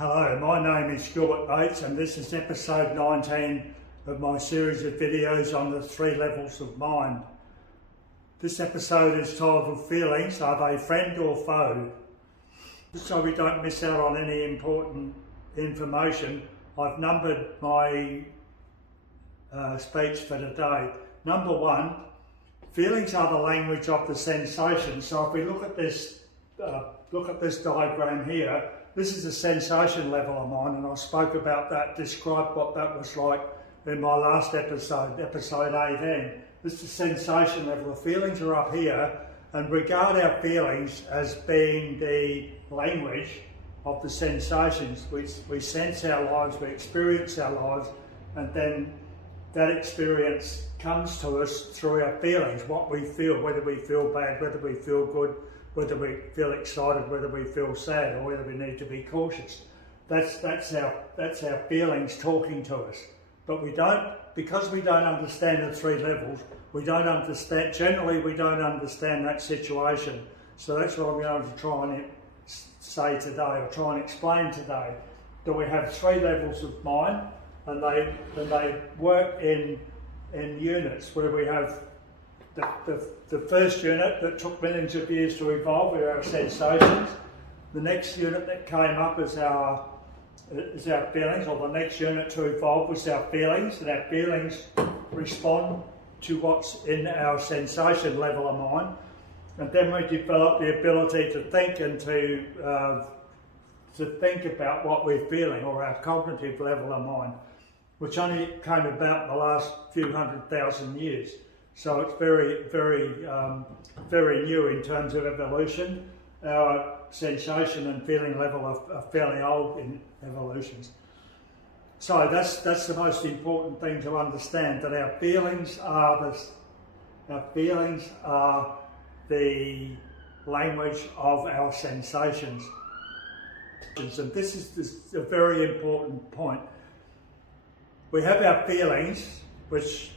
Hello, my name is Gilbert Bates and this is episode 19 of my series of videos on the 3 levels of mind. This episode is titled Feelings, Are They Friend or Foe? So we don't miss out on any important information, I've numbered my speech for today. Number 1, feelings are the language of the sensations. So if we look at this diagram here, this is a sensation level of mine, and I spoke about that, described what that was like in my last episode, episode 18. This is a sensation level. The feelings are up here, and regard our feelings as being the language of the sensations. We sense our lives, we experience our lives, and then that experience comes to us through our feelings, what we feel, whether we feel bad, whether we feel good, whether we feel excited, whether we feel sad, or whether we need to be cautious. That's our feelings talking to us. But because we don't understand the 3 levels, generally we don't understand that situation. So that's what I'm going to try and say today, or try and explain today, that we have 3 levels of mind, and they work in units, where we have the first unit that took millions of years to evolve are our sensations. The next unit that came up is our feelings, or the next unit to evolve was our feelings, and our feelings respond to what's in our sensation level of mind. And then we develop the ability to think and to think about what we're feeling, or our cognitive level of mind, which only came about in the last few 100,000 years. So it's very, very, very new in terms of evolution. Our sensation and feeling level are fairly old in evolutions. So that's the most important thing to understand, that our feelings are the language of our sensations. And this is a very important point. We have our feelings, which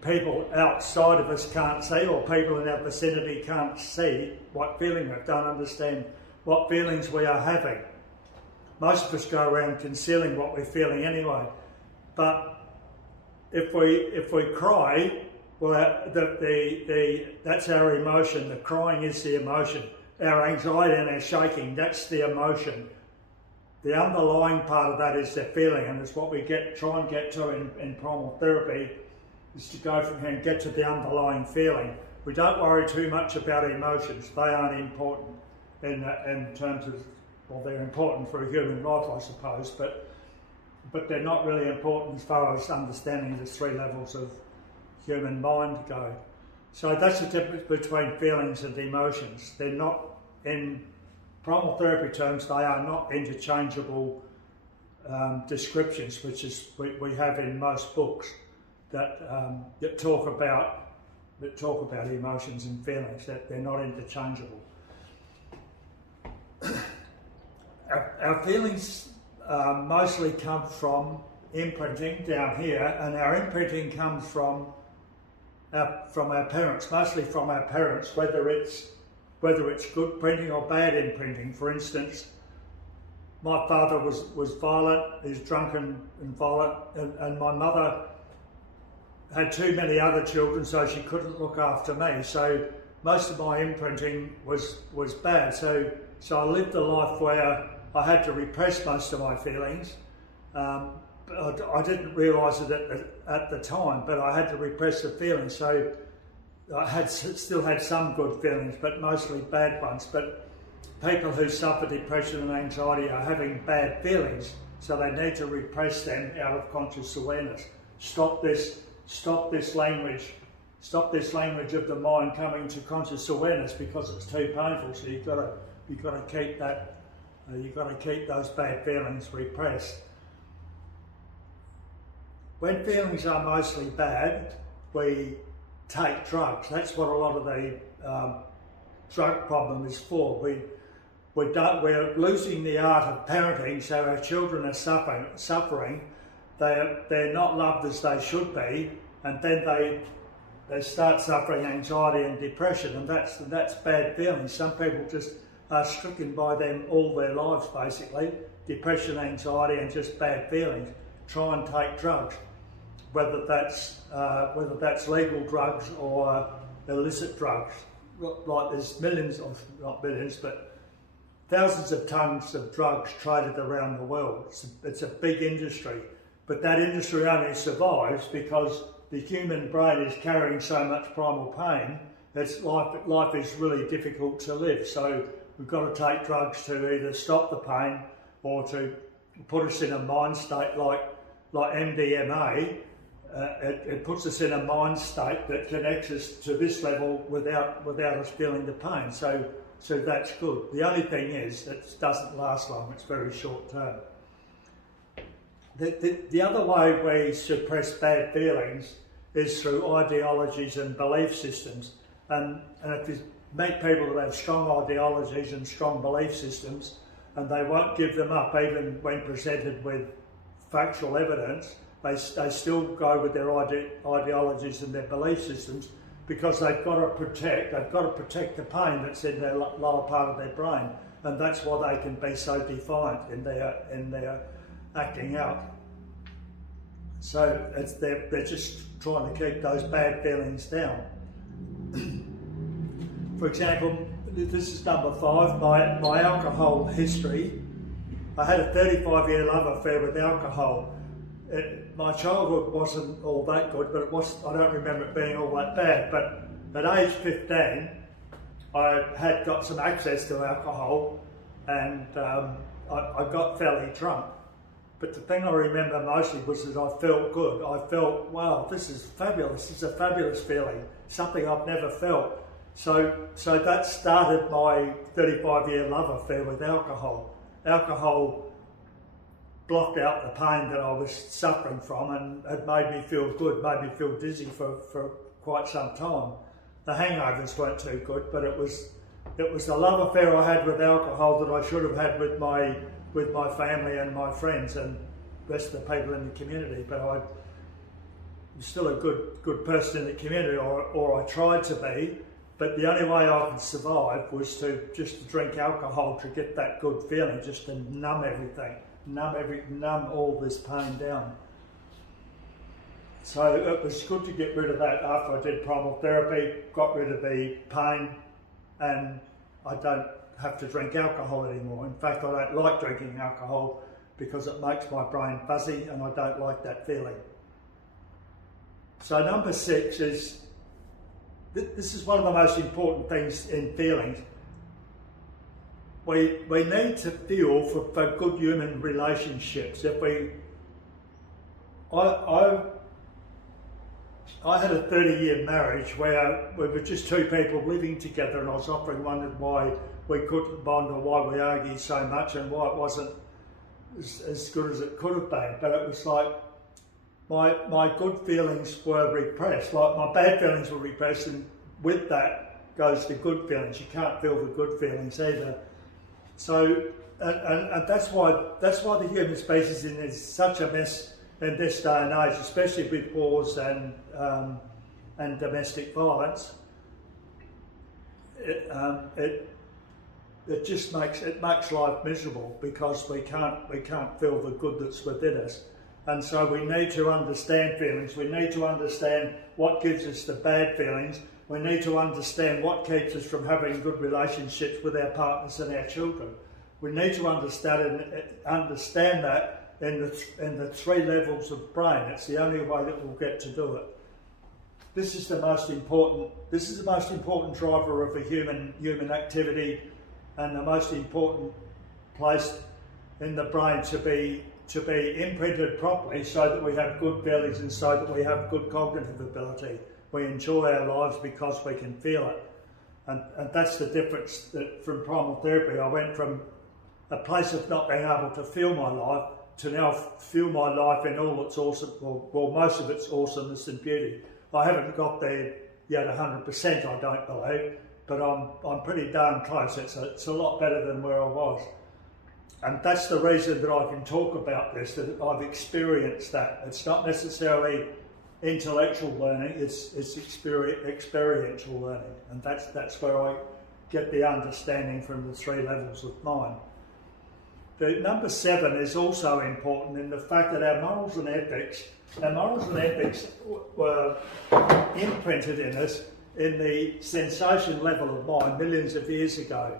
people outside of us can't see, or people in our vicinity can't see what feeling we don't understand what feelings we are having. Most of us go around concealing what we're feeling anyway. But if we cry, well, that's our emotion. The crying is the emotion. Our anxiety and our shaking, that's the emotion. The underlying part of that is the feeling, and it's what we try and get to in primal therapy, is to go from here and get to the underlying feeling. We don't worry too much about emotions. They aren't important in terms of, well, they're important for a human life, I suppose, but they're not really important as far as understanding the 3 levels of human mind go. So that's the difference between feelings and emotions. They're not, in primal therapy terms, they are not interchangeable descriptions, which is we have in most books that talk about emotions and feelings, that they're not interchangeable. Our feelings mostly come from imprinting down here, and our imprinting comes from our parents, mostly from our parents, whether it's good printing or bad imprinting. For instance, my father was violent, he's drunken and violent, and my mother had too many other children, so she couldn't look after me. So most of my imprinting was bad. So I lived a life where I had to repress most of my feelings. I didn't realise it at the time, but I had to repress the feelings. So I still had some good feelings, but mostly bad ones. But people who suffer depression and anxiety are having bad feelings, so they need to repress them out of conscious awareness. Stop this language of the mind coming to conscious awareness, because it's too painful. So you've got to keep that. You've got to keep those bad feelings repressed. When feelings are mostly bad, we take drugs. That's what a lot of the drug problem is for. We're losing the art of parenting, so our children are suffering. They're not loved as they should be, and then they start suffering anxiety and depression, and that's bad feelings. Some people just are stricken by them all their lives basically, depression, anxiety and just bad feelings, try and take drugs, whether that's legal drugs or illicit drugs. Like there's millions of, not millions, but thousands of tons of drugs traded around the world. It's a big industry, but that industry only survives because the human brain is carrying so much primal pain. Life is really difficult to live. So we've got to take drugs to either stop the pain or to put us in a mind state like MDMA. It puts us in a mind state that connects us to this level without us feeling the pain. So that's good. The only thing is it doesn't last long. It's very short term. The other way we suppress bad feelings is through ideologies and belief systems. And if you meet people that have strong ideologies and strong belief systems, and they won't give them up even when presented with factual evidence, they still go with their ideologies and their belief systems because they've got to protect the pain that's in their lower part of their brain, and that's why they can be so defiant in their acting out. So they're just trying to keep those bad feelings down. For example, this is number 5, my alcohol history. I had a 35-year love affair with alcohol. My childhood wasn't all that good, but I don't remember it being all that bad. But at age 15, I had got some access to alcohol, and I got fairly drunk. But the thing I remember mostly was that I felt good. I felt, wow, this is fabulous. It's a fabulous feeling, something I've never felt. So that started my 35-year love affair with alcohol. Alcohol blocked out the pain that I was suffering from, and it made me feel good, made me feel dizzy for quite some time. The hangovers weren't too good, but it was the love affair I had with alcohol that I should have had with my family and my friends and the rest of the people in the community. But I was still a good person in the community, or I tried to be. But the only way I could survive was to just drink alcohol to get that good feeling, just to numb everything, numb all this pain down. So it was good to get rid of that after I did primal therapy, got rid of the pain, and I don't have to drink alcohol anymore. In fact, I don't like drinking alcohol because it makes my brain fuzzy and I don't like that feeling. So number 6 is, this is one of the most important things in feelings. We need to feel for good human relationships. I had a 30-year marriage where we were just two people living together, and I was often wondering why we couldn't bond, or why we argued so much, and why it wasn't as good as it could have been. But it was like my good feelings were repressed, like my bad feelings were repressed, and with that goes the good feelings. You can't feel the good feelings either. So, and that's why the human species is in such a mess in this day and age, especially with wars and domestic violence. It just makes life miserable because we can't feel the good that's within us. And so we need to understand feelings. We need to understand what gives us the bad feelings. We need to understand what keeps us from having good relationships with our partners and our children. We need to understand that in the 3 levels of brain. It's the only way that we'll get to do it. This is the most important driver of a human activity, and the most important place in the brain to be imprinted properly, so that we have good feelings and so that we have good cognitive ability. We enjoy our lives because we can feel it. And that's the difference from primal therapy. I went from a place of not being able to feel my life to now feel my life in all its awesome, well, most of its awesomeness and beauty. I haven't got there yet 100%, I don't believe, but I'm pretty darn close. It's a lot better than where I was. And that's the reason that I can talk about this, that I've experienced that. It's not necessarily intellectual learning, it's experiential learning. And that's where get the understanding from the 3 levels of mind. The number 7 is also important in the fact that our morals and ethics were imprinted in us in the sensation level of mind millions of years ago,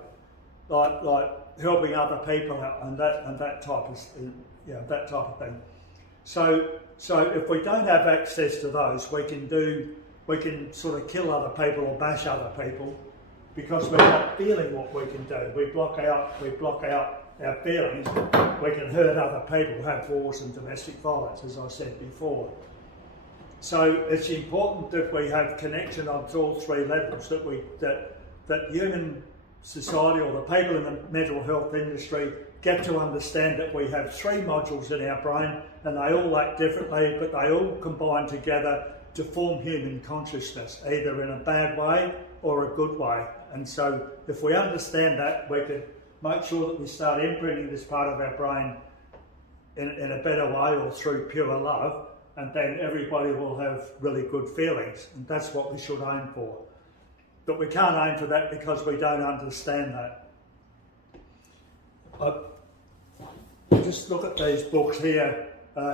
like helping other people out and that type of thing. So if we don't have access to those, we can sort of kill other people or bash other people because we're not feeling what we can do. We block out our feelings. We can hurt other people, have wars and domestic violence, as I said before. So it's important that we have connection on all 3 levels, that human society or the people in the mental health industry get to understand that we have 3 modules in our brain and they all act differently, but they all combine together to form human consciousness, either in a bad way or a good way. And so if we understand that, we can make sure that we start imprinting this part of our brain in a better way or through pure love, and then everybody will have really good feelings, and that's what we should aim for. But we can't aim for that because we don't understand that. Just look at these books here,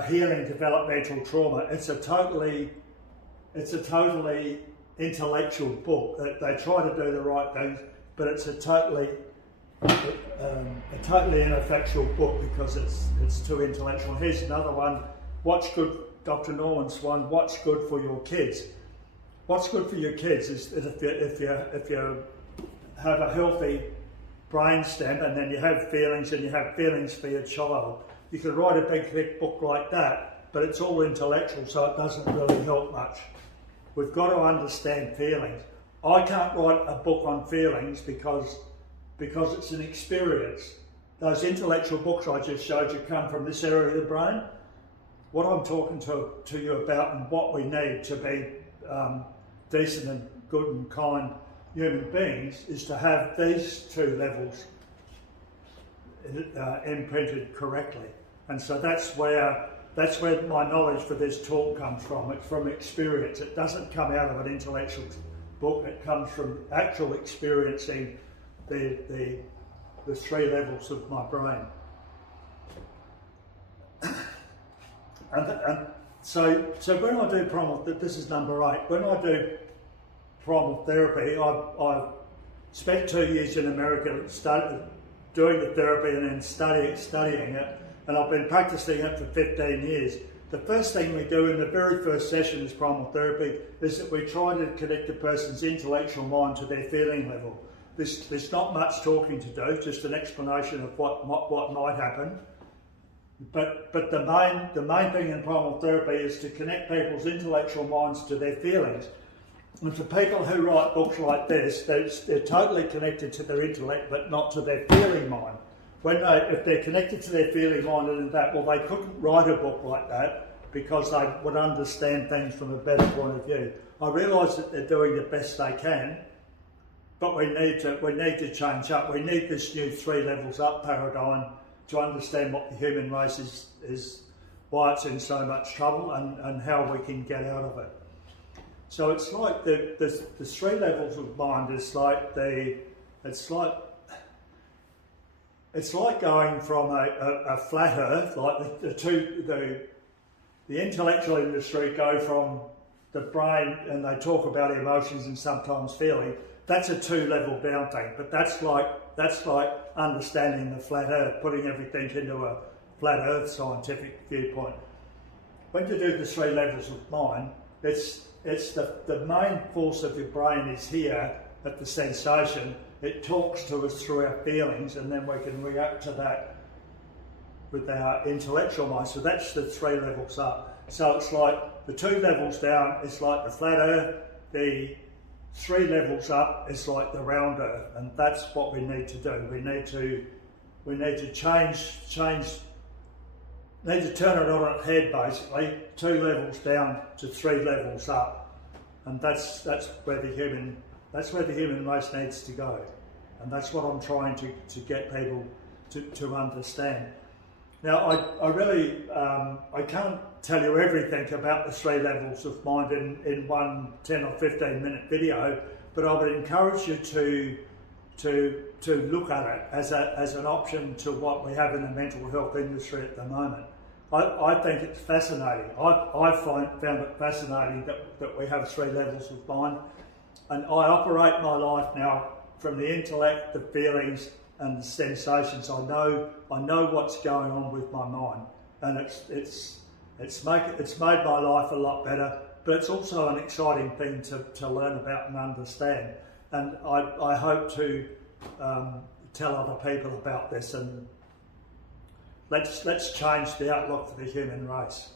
Healing Developmental Trauma. It's a totally intellectual book. They try to do the right things, but it's a totally ineffectual book because it's too intellectual. Here's another one. Dr. Norman's one. What's good for your kids? What's good for your kids is if you have a healthy brainstem and then you have feelings and you have feelings for your child. You could write a big thick book like that, but it's all intellectual, so it doesn't really help much. We've got to understand feelings. I can't write a book on feelings because it's an experience. Those intellectual books I just showed you come from this area of the brain. What I'm talking to you about and what we need to be decent and good and kind human beings is to have these 2 levels imprinted correctly. And so that's where my knowledge for this talk comes from. It's from experience. It doesn't come out of an intellectual book. It comes from actual experiencing the 3 levels of my brain. And so when I do primal, this is number 8. When I do primal therapy, I spent 2 years in America doing the therapy and then studying it, and I've been practicing it for 15 years. The first thing we do in the very first session as primal therapy is that we try to connect a person's intellectual mind to their feeling level. There's not much talking to do, just an explanation of what might happen. But the main thing in primal therapy is to connect people's intellectual minds to their feelings. And for people who write books like this, they're totally connected to their intellect, but not to their feeling mind. If they're connected to their feeling mind and that, well, they couldn't write a book like that because they would understand things from a better point of view. I realise that they're doing the best they can, but we need to change up. We need this new 3 levels up paradigm to understand what the human race is, why it's in so much trouble, and how we can get out of it. So it's like the 3 levels of mind is it's like going from a flat earth, like the intellectual industry go from the brain and they talk about emotions and sometimes feeling. That's a 2-level down thing, but that's like understanding the flat earth, putting everything into a flat earth scientific viewpoint. When you do the 3 levels of mind, it's the main force of your brain is here at the sensation. It talks to us through our feelings, and then we can react to that with our intellectual mind. So that's the 3 levels up. So it's like the 2 levels down, it's like the flat earth. The 3 levels up is like the round earth, and that's what we need to do. We need to turn it on its head, basically. 2 levels down to 3 levels up, and that's where the human race needs to go, and that's what I'm trying to get people to understand. Now, I really can't tell you everything about the 3 levels of mind in one 10 or 15 minute video, but I would encourage you to look at it as an option to what we have in the mental health industry at the moment. I think it's fascinating. I found it fascinating that we have 3 levels of mind, and I operate my life now from the intellect, the feelings, and the sensations. I know what's going on with my mind, and it's made my life a lot better. But it's also an exciting thing to learn about and understand. And I hope to tell other people about this, and let's change the outlook for the human race.